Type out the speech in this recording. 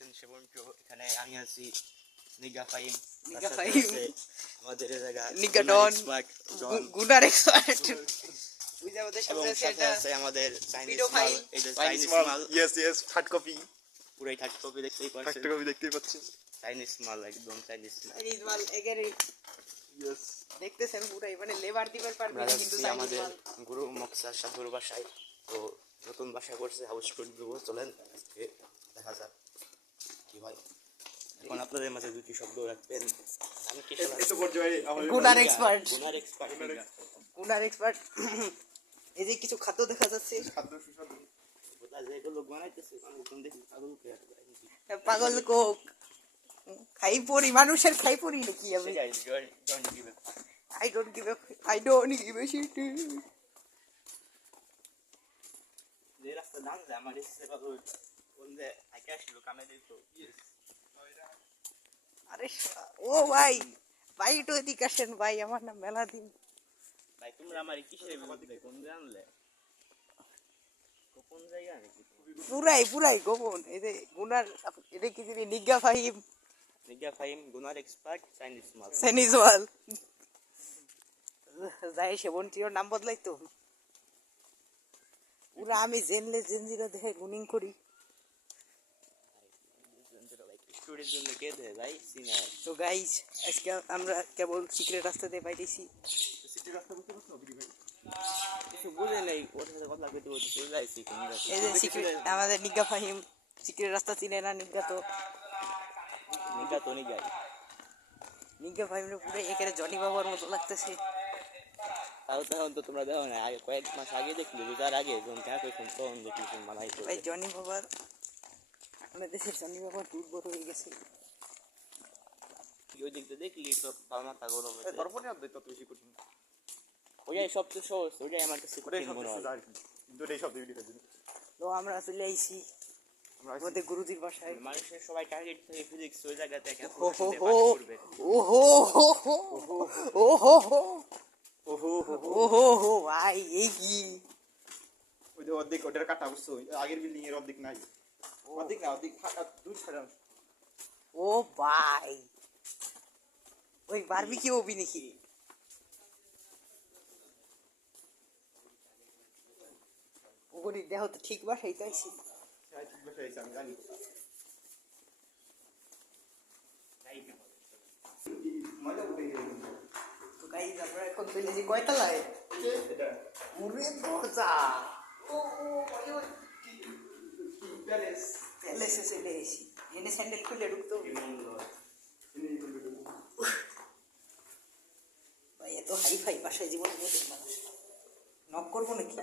দেখতেছেন সেবন শো। এখানে আমি আছি নিগা ফাইম, আমাদের জায়গা নিগা ডন, গুনার এক্সপার্ট। এবং সাথে আছে আমাদের চাইনিজ মাল, এই যে চাইনিজ মাল। ইয়েস থার্ড কপি, পুরাই থার্ড কপি দেখতেই পাচ্ছেন। চাইনিজ মাল, একদম চাইনিজ মাল এগেরে ইয়েস দেখতেছেন পুরাই, মানে লেবার দিবার পারবে না কিন্তু আমাদের গুরু মকসা সাধুর বাসায়। তো নতুন বাসা করছে, হাউস টুর দেবো, চলেন আজকে দেখা যাক কি হয়। এখন আপনাদের মাঝে দুটি শব্দ রাখবেন। আমি কি গুনার এক্সপার্ট, এক্সপার্ট। গুনার এক্সপার্ট। এই যে কিছু খাদ্য দেখা যাচ্ছে, খাদ্য সুস্বাদু। যেগুলো বানাইতেছে দেখি পাগল কোক খাই পড়ি, মানুষের খাই পড়ি নাকি আমি? I don't give a shit. যে রাস্তা দাম যায় আমার ইচ্ছে কত কোন যে আইকে আসলো কামে দিত। আরে ও ভাই, ভাই একটু এদিকে আসেন ভাই, আমার নাম মেলাদিন। ভাই তোমরা আমার কিসের বিরুদ্ধে কোন জানলে কোন জায়গা নাকি? পুরাই গোপন। এই যে গুনার, এটা কি জানি নিগা ফাহিম গুনার এক্সপার্ট চাইনিজ মাল। যাই সেবন্তীর নাম বদলাই তো পুরা। আমি জেনজিরা দেখে গুনিং করি। স্টুডেন্টের জন্য কে দেয় ভাই সিনা? তো গাইজ আজকে আমরা কেবল সিক্রেট রাস্তাতে বাইরেছি। সিটি রাস্তা বুঝতে পারছো বিডি ভাই? কিছু বুঝে নেই, ওর সাথে কথা কইতে বলতে চলে যাইছি। এই যে সিক্রেট আমাদের নিগা ফাহিম সিক্রেট রাস্তা চিনে না। নিগা ফাহিম পুরো একেবারে জনি বাবার মতো লাগতেছে। তাও তখন তো তোমরা দেখো না, আগে কয়েক মাস আগে দেখলি, তার আগে যখন কেনা কইছেন তখন দেখলি মালাই। ভাই জনি বাবার, আমাদের দেশের জনি বাবার দুর্বল হয়ে গেছে। ওই দিক দিয়ে দেখলি তো মাথা গরম হয়েছে। তারপরে আর তত বেশি কঠিন। ওইটাই সবচেয়ে সহজ, ওইটাই আমার কাছে কঠিন মনে হয়। কিন্তু এটাই সব বিডি খাই। তো আমরা চলে আইছি আমাদের গুরুজির বাসায়। মানুষের সবাই টার্গেট থাকে ফিজিক্স, ওই জায়গাতে একটা ওহো ভাই, এই কি ওই যে অর্ধেক ওটার কাটা বুঝছো, আগের বিল্ডিং এর অর্ধেক নাই, অর্ধেক ফাঁকা দুই ছাড়া। ও ভাই, ওই বারবিকিউ হবি নাকি? ওগুলি দেহ তো ঠিক বাসাই তো আইছি। আমি জানি তো গাইজ আমরা এখন চলেছি কয়তলায়? ওরে দরজা, প্যালেসে চলে এসেছি। এনে স্যান্ডেল খুলে ঢুকতো ভাই, এত হাই ফাই বাসায় জীবন মানুষ নক করবো নাকি?